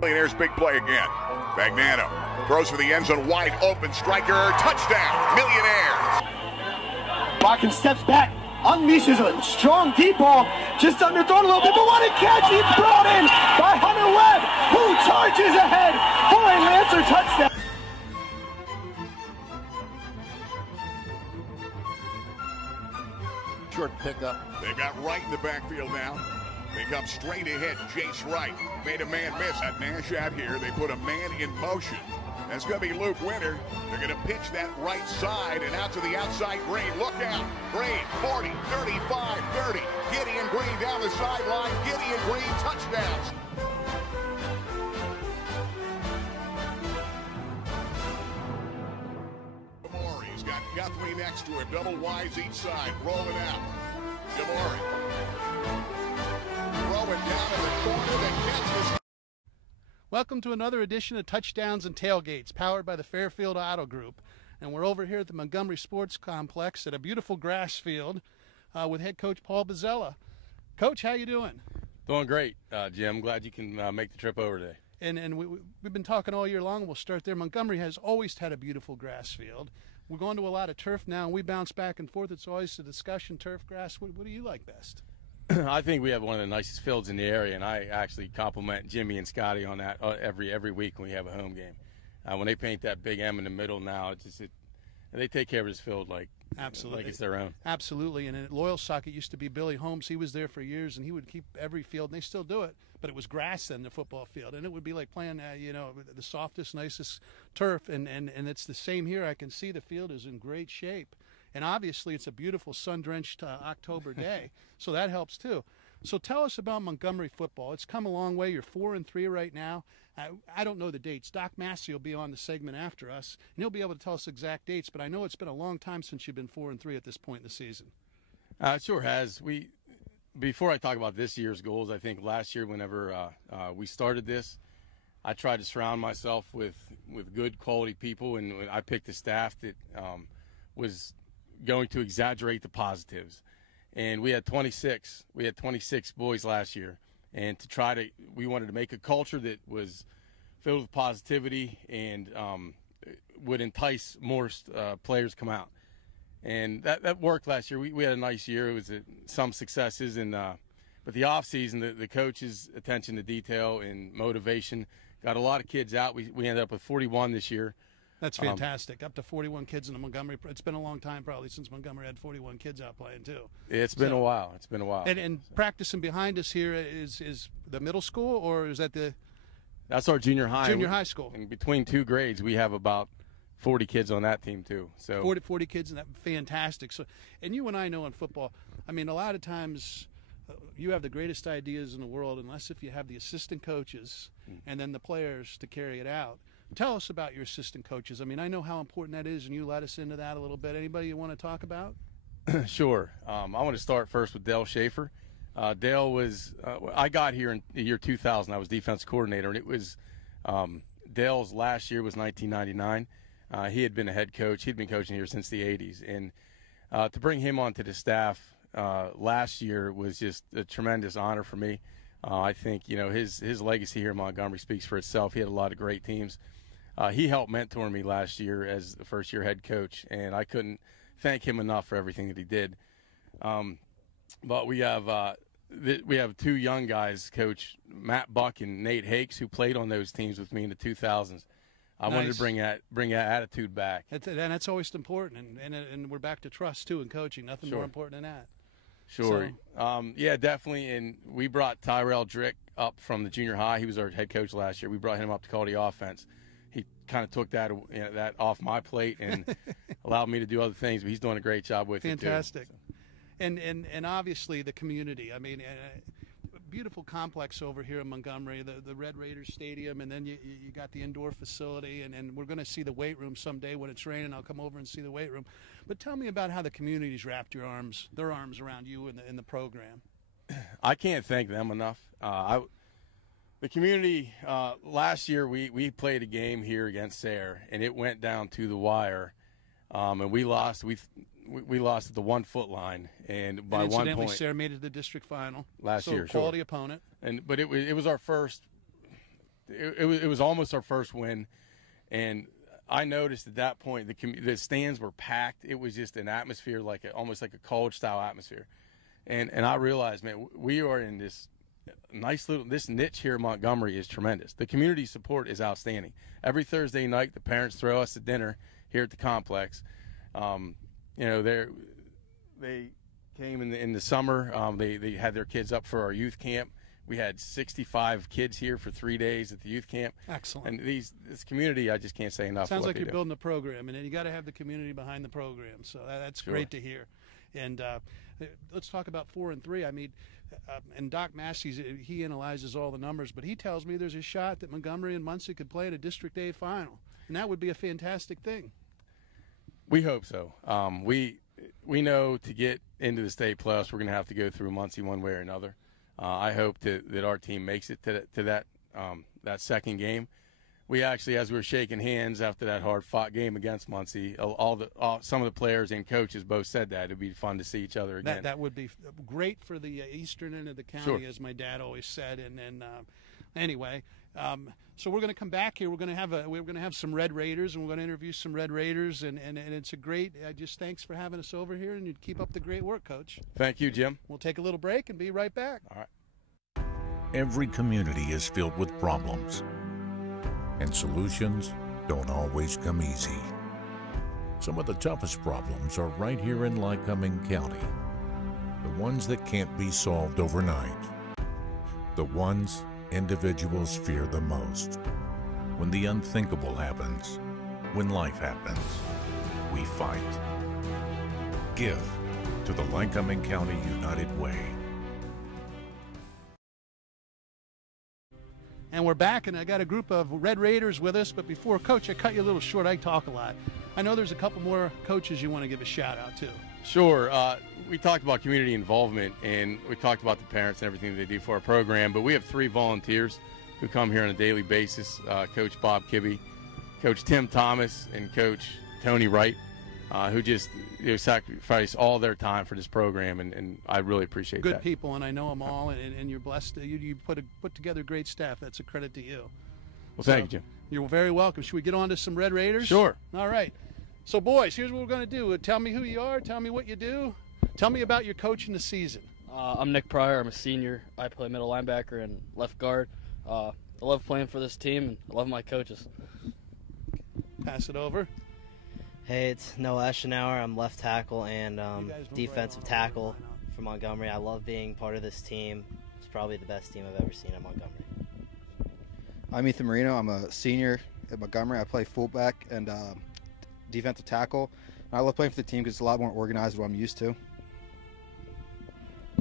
Millionaires big play again. Magnano throws for the end zone, wide open, striker, touchdown, Millionaires. Watkins steps back, unleashes a strong deep ball, just underthrown a little bit, but what a catch! It's brought in by Hunter Webb, who charges ahead for a Lancer touchdown. Short pickup. They've got Wright in the backfield now. They come straight ahead. Jace Wright made a man miss. At Nash out here, they put a man in motion. That's going to be Luke Winter. They're going to pitch that right side and out to the outside. Green, look out. Green, 40, 35, 30. Gideon Green down the sideline. Gideon Green, touchdowns. Gamori's got Guthrie next to him. Double Y's each side. Rolling out. Gamori. Throwing down in the corner. That catches. Welcome to another edition of Touchdowns and Tailgates, powered by the Fairfield Auto Group. And we're over here at the Montgomery Sports Complex at a beautiful grass field with head coach Paul Bozzella. Coach, how you doing? Doing great, Jim. Glad you can make the trip over today. And we've been talking all year long. We'll start there. Montgomery has always had a beautiful grass field. We're going to a lot of turf now, and we bounce back and forth. It's always a discussion, turf, grass. What do you like best? I think we have one of the nicest fields in the area, and I actually compliment Jimmy and Scotty on that every week when we have a home game. When they paint that big M in the middle now, they take care of this field like it's their own. Absolutely. And at Loyalsock, it used to be Billy Holmes. He was there for years, and he would keep every field, and they still do it. But it was grass then, the football field, and it would be like playing, the softest, nicest turf. And it's the same here. I can see the field is in great shape. And obviously, it's a beautiful sun-drenched October day, so that helps too. So tell us about Montgomery football. It's come a long way. You're 4-3 right now. I don't know the dates. Doc Massey will be on the segment after us, and he'll be able to tell us exact dates. But I know it's been a long time since you've been 4-3 at this point in the season. It sure has. Before I talk about this year's goals, I think last year, whenever we started this, I tried to surround myself with good quality people, and I picked a staff that was going to exaggerate the positives. And we had 26 boys last year, and we wanted to make a culture that was filled with positivity and would entice more players come out. And that worked last year. We had a nice year. It was some successes, and but the off season, the coaches' attention to detail and motivation got a lot of kids out. We ended up with 41 this year. That's fantastic. Up to 41 kids in the Montgomery. It's been a long time probably since Montgomery had 41 kids out playing too. It's been a while. It's been a while. And practicing behind us here is the middle school, or is that That's our junior high. Junior high school. In between two grades, we have about 40 kids on that team too. So 40 kids, and that fantastic. So, and you and I know in football, I mean, a lot of times you have the greatest ideas in the world, unless if you have the assistant coaches and then the players to carry it out. Tell us about your assistant coaches. I mean, I know how important that is, and you let us into that a little bit. Anybody you want to talk about? Sure. I want to start first with Dale Schaefer. Dale was I got here in the year 2000. I was defense coordinator, and it was Dale's last year was 1999. He had been a head coach. He'd been coaching here since the 80s. And to bring him onto the staff last year was just a tremendous honor for me. I think, his legacy here in Montgomery speaks for itself. He had a lot of great teams. He helped mentor me last year as the first-year head coach, and I couldn't thank him enough for everything that he did. But we have two young guys, Coach Matt Buck and Nate Hakes, who played on those teams with me in the 2000s. I wanted to bring that attitude back. And that's always important, and we're back to trust, too, in coaching. Nothing more important than that. Sure. So. Yeah, definitely. And we brought Tyrell Drick up from the junior high. He was our head coach last year. We brought him up to call the offense. He kind of took that off my plate and allowed me to do other things, but he's doing a great job with it, too. Fantastic. And obviously the community. I mean, beautiful complex over here in Montgomery, the Red Raiders Stadium, and then you got the indoor facility, and we're going to see the weight room someday when it's raining. I'll come over and see the weight room. But tell me about how the community's wrapped their arms around you in the program. I can't thank them enough. The community, last year we played a game here against Sayre, and it went down to the wire, and we lost. We lost at the 1 foot line, and by 1 point. Sayre made it to the district final last year. Quality opponent. But it was our first. it was almost our first win, and I noticed at that point the stands were packed. It was just an atmosphere almost like a college style atmosphere, and I realized, man, we are in this this niche here in Montgomery is tremendous. The community support is outstanding. Every Thursday night, the parents throw us a dinner here at the complex. They came in the summer. They had their kids up for our youth camp. We had 65 kids here for 3 days at the youth camp. Excellent. And this community, I just can't say enough. Sounds like you're building a program, and then you got to have the community behind the program. So that's great to hear. And let's talk about 4-3. I mean, and Doc Massey's, he analyzes all the numbers, but he tells me there's a shot that Montgomery and Muncie could play at a District A final, and that would be a fantastic thing. We hope so. We know to get into the state playoffs, we're going to have to go through Muncie one way or another. I hope that our team makes it to that second game. We actually, as we were shaking hands after that hard-fought game against Muncie, some of the players and coaches both said that. It would be fun to see each other again. That would be great for the eastern end of the county, sure, as my dad always said. And then, anyway, so we're going to come back here. We're going to have some Red Raiders, and we're going to interview some Red Raiders. And it's a great. Just thanks for having us over here, and you keep up the great work, Coach. Thank you, Jim. We'll take a little break and be right back. All right. Every community is filled with problems, and solutions don't always come easy. Some of the toughest problems are right here in Lycoming County. The ones that can't be solved overnight. The ones individuals fear the most. When the unthinkable happens, when life happens, we fight. Give to the Lycoming County United Way. And we're back, and I got a group of Red Raiders with us. But before, Coach, I cut you a little short. I talk a lot. I know there's a couple more coaches you want to give a shout-out to. Sure. We talked about community involvement, and we talked about the parents and everything they do for our program. But we have 3 volunteers who come here on a daily basis, Coach Bob Kibbe, Coach Tim Thomas, and Coach Tony Wright, who just sacrifice all their time for this program, and I really appreciate that. Good people, and I know them all, and you're blessed. You put together great staff. That's a credit to you. Well, thank you, Jim. You're very welcome. Should we get on to some Red Raiders? Sure. All right. So, boys, here's what we're going to do. Tell me who you are. Tell me what you do. Tell me about your coach in the season. I'm Nick Pryor. I'm a senior. I play middle linebacker and left guard. I love playing for this team, and I love my coaches. Pass it over. Hey, it's Noah Eschenauer. I'm left tackle and defensive tackle for Montgomery. I love being part of this team. It's probably the best team I've ever seen at Montgomery. I'm Ethan Marino. I'm a senior at Montgomery. I play fullback and defensive tackle. And I love playing for the team because it's a lot more organized than what I'm used to.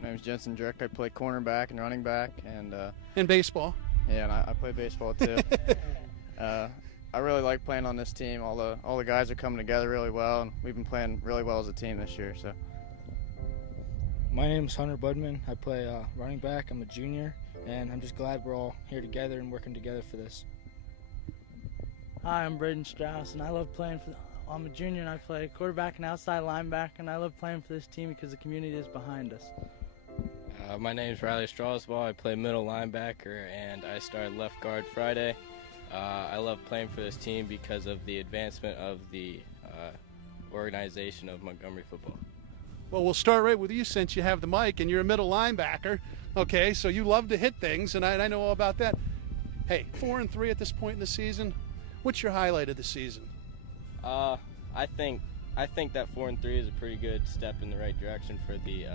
My name's Jensen Drick. I play cornerback and running back. And in baseball. Yeah, and I play baseball too. I really like playing on this team. All the guys are coming together really well, and we've been playing really well as a team this year. So. My name's Hunter Budman. I play running back. I'm a junior, and I'm just glad we're all here together and working together for this. Hi, I'm Braden Strauss, and I love playing I'm a junior, and I play quarterback and outside linebacker, and I love playing for this team because the community is behind us. My name's Riley Strasbaugh. I play middle linebacker, and I started left guard Friday. I love playing for this team because of the advancement of the organization of Montgomery football. Well, we'll start right with you since you have the mic and you're a middle linebacker. Okay, so you love to hit things, and I know all about that. Hey, 4-3 at this point in the season. What's your highlight of the season? I think that 4-3 is a pretty good step in the right direction for the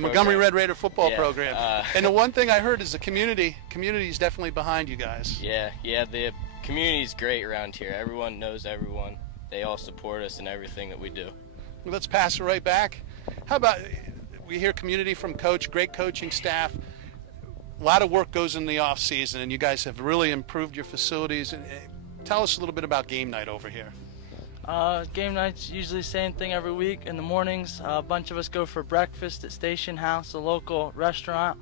Montgomery Red Raider football program. And the one thing I heard is the community is definitely behind you guys. Yeah, the community's great around here. Everyone knows everyone. They all support us in everything that we do. Well, let's pass it right back. How about we hear community from Coach, great coaching staff. A lot of work goes in the off season, and you guys have really improved your facilities. Tell us a little bit about game night over here. Game night's usually the same thing every week. In the mornings, a bunch of us go for breakfast at Station House, a local restaurant,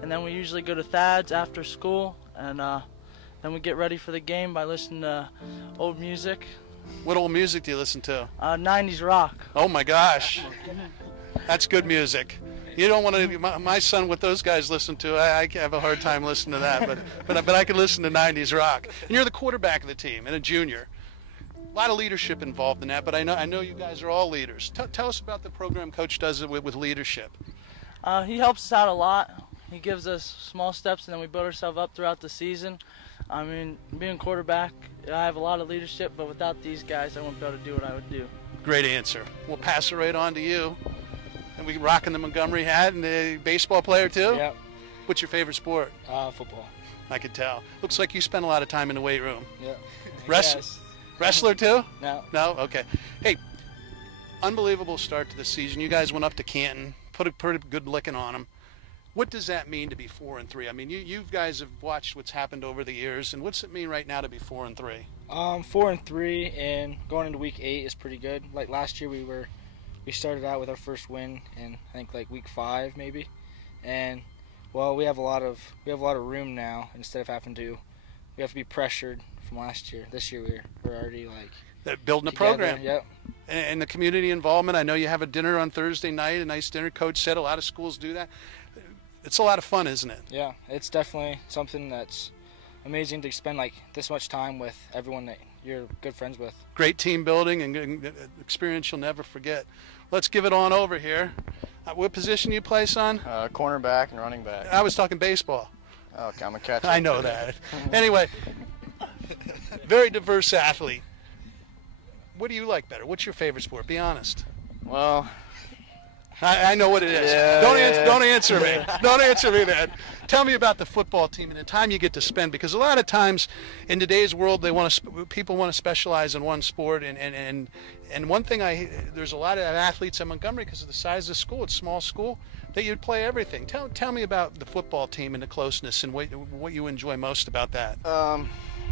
and then we usually go to Thad's after school, and then we get ready for the game by listening to old music. What old music do you listen to? 90s rock. Oh my gosh, that's good music. You don't want to. My son, what those guys listen to, I have a hard time listening to that. But I can listen to '90s rock. And you're the quarterback of the team and a junior. A lot of leadership involved in that. But I know you guys are all leaders. Tell us about the program Coach does it with leadership. He helps us out a lot. He gives us small steps, and then we build ourselves up throughout the season. I mean, being quarterback, I have a lot of leadership, but without these guys, I wouldn't be able to do what I would do. Great answer. We'll pass it right on to you. And we rocking the Montgomery hat and the baseball player too? Yep. What's your favorite sport? Football. I could tell. Looks like you spend a lot of time in the weight room. Yep. Yes. Wrestler too? No. No? Okay. Hey, unbelievable start to the season. You guys went up to Canton, put a pretty good licking on them. What does that mean to be 4-3? I mean, you guys have watched what's happened over the years, and what's it mean right now to be 4-3? 4-3, and going into week 8 is pretty good. Like last year, we started out with our first win in I think like week 5 maybe, and well, we have a lot of room now. Instead of we have to be pressured from last year. This year we're already like building a together. program. Yep. And the community involvement. I know you have a dinner on Thursday night, a nice dinner. Coach said a lot of schools do that. It's a lot of fun, isn't it? Yeah, it's definitely something that's amazing to spend like this much time with everyone that you're good friends with. Great team building and experience you'll never forget. Let's give it on over here. What position do you play, son? Cornerback and running back. I was talking baseball. Okay, I'm a catcher. I know that. Anyway, very diverse athlete. What do you like better? What's your favorite sport? Be honest. Well, I know what it is. Yeah, Don't answer me. Don't answer me that. Tell me about the football team and the time you get to spend, because a lot of times in today's world people want to specialize in one sport, and one thing there's a lot of athletes in Montgomery because of the size of the school. It's a small school that you'd play everything. Tell me about the football team and the closeness and what you enjoy most about that.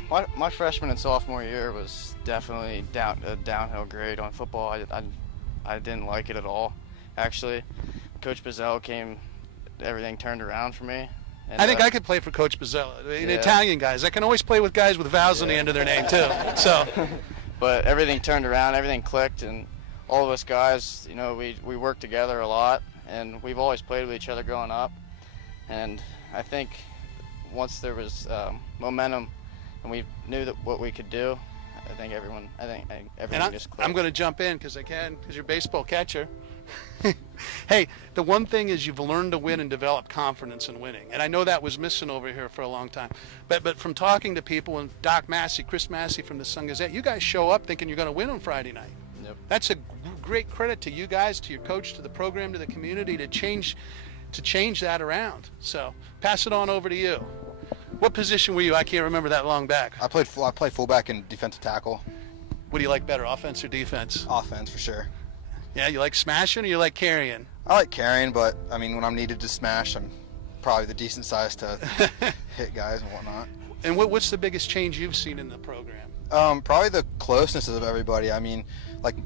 My freshman and sophomore year was definitely a downhill grade on football. I didn't like it at all. Actually, Coach Bizzell came, everything turned around for me. And, I think I could play for Coach Bizzell. The Italian guys. I can always play with guys with vowels on the end of their name too. So, but everything turned around, everything clicked, and all of us guys, you know, we worked together a lot, and we've always played with each other growing up. And I think once there was momentum, and we knew what we could do, I think everything just clicked. I'm going to jump in because you're a baseball catcher. Hey, the one thing is you've learned to win and develop confidence in winning, and I know that was missing over here for a long time. But from talking to people, and Doc Massey, Chris Massey from the Sun Gazette, you guys show up thinking you're going to win on Friday night. Yep. That's a great credit to you guys, to your coach, to the program, to the community to change that around. So pass it on over to you. What position were you? I can't remember that long back. I played fullback and defensive tackle. What do you like better, offense or defense? Offense for sure. Yeah, you like smashing or you like carrying? I like carrying, but I mean, when I'm needed to smash, I'm probably the decent size to hit guys and whatnot. And what's the biggest change you've seen in the program? Probably the closeness of everybody. I mean, like,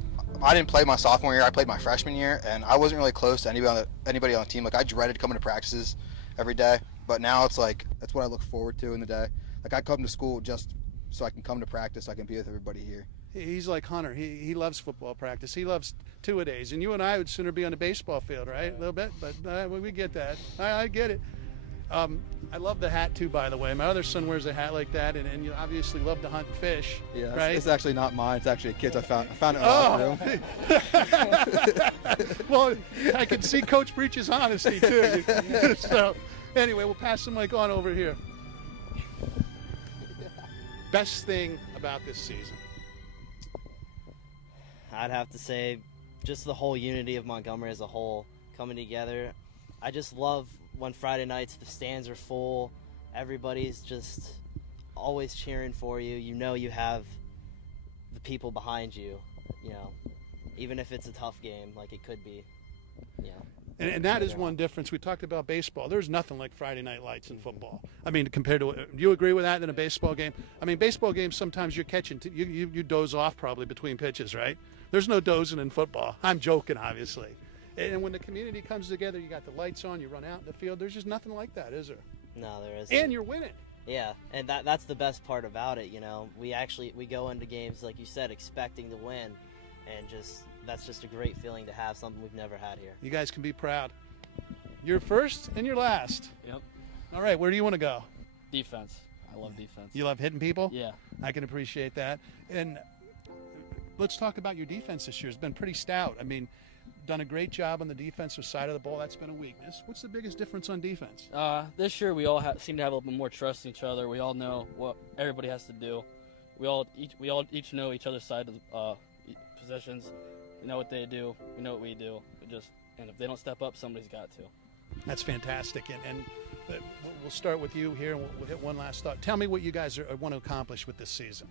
I didn't play my sophomore year. I played my freshman year, and I wasn't really close to anybody on the team. Like, I dreaded coming to practices every day, but now it's like that's what I look forward to in the day. Like, I come to school just so I can come to practice, so I can be with everybody here. He's like Hunter. He loves football practice. He loves two-a-days. And you and I would sooner be on the baseball field, right? A little bit, but we get that. I get it. I love the hat, too, by the way. My other son wears a hat like that, and you obviously love to hunt fish, yeah, right? It's actually not mine. It's actually a kid's. I found it in the room. Well, I can see Coach Breach's honesty, too. So, anyway, we'll pass the mic on over here. Best thing about this season? I'd have to say just the whole unity of Montgomery as a whole coming together. I just love when Friday nights the stands are full. Everybody's just always cheering for you. You know you have the people behind you, you know, even if it's a tough game like it could be, you know. And that is one difference. We talked about baseball. There's nothing like Friday night lights in football. I mean, compared to, do you agree with that in a baseball game? I mean, baseball games, sometimes you're catching, you doze off probably between pitches, right? There's no dozing in football. I'm joking, obviously. And when the community comes together, you got the lights on, you run out in the field. There's just nothing like that, is there? No, there isn't. And you're winning. Yeah, and that's the best part about it, you know. We go into games, like you said, expecting to win, and that's just a great feeling to have, something we've never had here. You guys can be proud. Your first and your last. Yep. All right, where do you want to go? Defense. I love defense. You love hitting people? Yeah. I can appreciate that. And let's talk about your defense this year. It's been pretty stout. I mean, done a great job on the defensive side of the ball. That's been a weakness. What's the biggest difference on defense? This year we all seem to have a little bit more trust in each other. We all know what everybody has to do. We all each know each other's side of the possessions. We know what they do. We know what we do. And if they don't step up, somebody's got to. That's fantastic. And we'll start with you here, and we'll hit one last thought. Tell me what you guys want to accomplish with this season.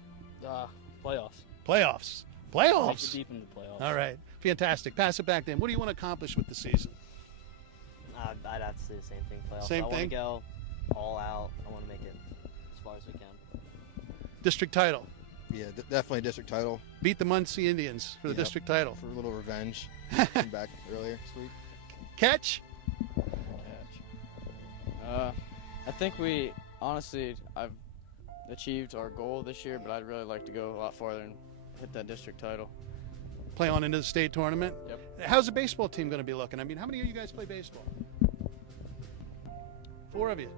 Playoffs. Playoffs. Make it deep in the playoffs. All right. Fantastic. Pass it back then. What do you want to accomplish with the season? I'd have to say the same thing. Playoffs. Same I thing? want to go all out. I want to make it as far as we can. District title. Yeah, definitely district title. Beat the Muncie Indians for the district title. For a little revenge. Came back earlier this week. Catch? I think I've achieved our goal this year, but I'd really like to go a lot farther and hit that district title. Play on into the state tournament? Yep. How's the baseball team going to be looking? I mean, how many of you guys play baseball? 4 of you.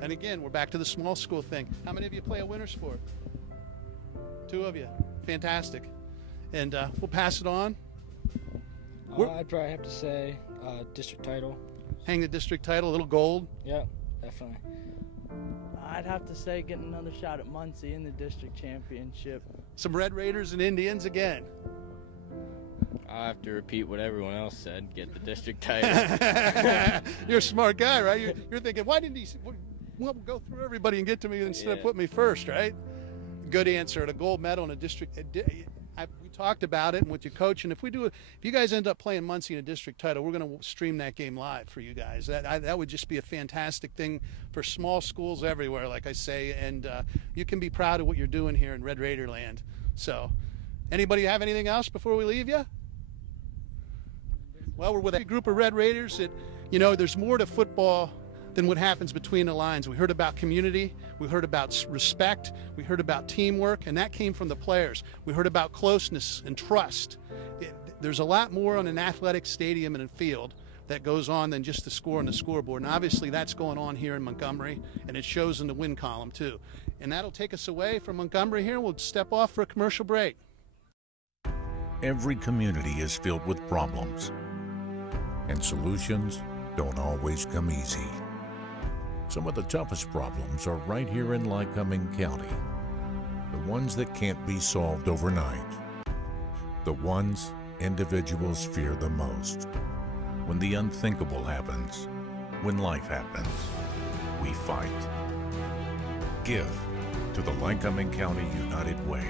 And again, we're back to the small school thing. How many of you play a winter sport? 2 of you. Fantastic. And we'll pass it on. I'd probably have to say district title. Hang the district title, a little gold. Yeah, definitely. I'd have to say getting another shot at Muncie in the district championship. Some Red Raiders and Indians again. I have to repeat what everyone else said. Get the district title. You're a smart guy, right? You're thinking, why didn't he go through everybody and get to me instead of putting me first, right? Good answer. A gold medal in a district. We talked about it and with your coach, and if you guys end up playing Muncie in a district title, we're going to stream that game live for you guys. That would just be a fantastic thing for small schools everywhere, like I say, and you can be proud of what you're doing here in Red Raider land. So, anybody have anything else before we leave you? Well, we're with a group of Red Raiders that, there's more to football than what happens between the lines. We heard about community, we heard about respect, we heard about teamwork, and that came from the players. We heard about closeness and trust. There's a lot more on an athletic stadium and a field that goes on than just the score on the scoreboard, and obviously that's going on here in Montgomery, and it shows in the win column too. And that'll take us away from Montgomery here. We'll step off for a commercial break. Every community is filled with problems, and solutions don't always come easy. Some of the toughest problems are right here in Lycoming County. The ones that can't be solved overnight. The ones individuals fear the most. When the unthinkable happens, when life happens, we fight. Give to the Lycoming County United Way.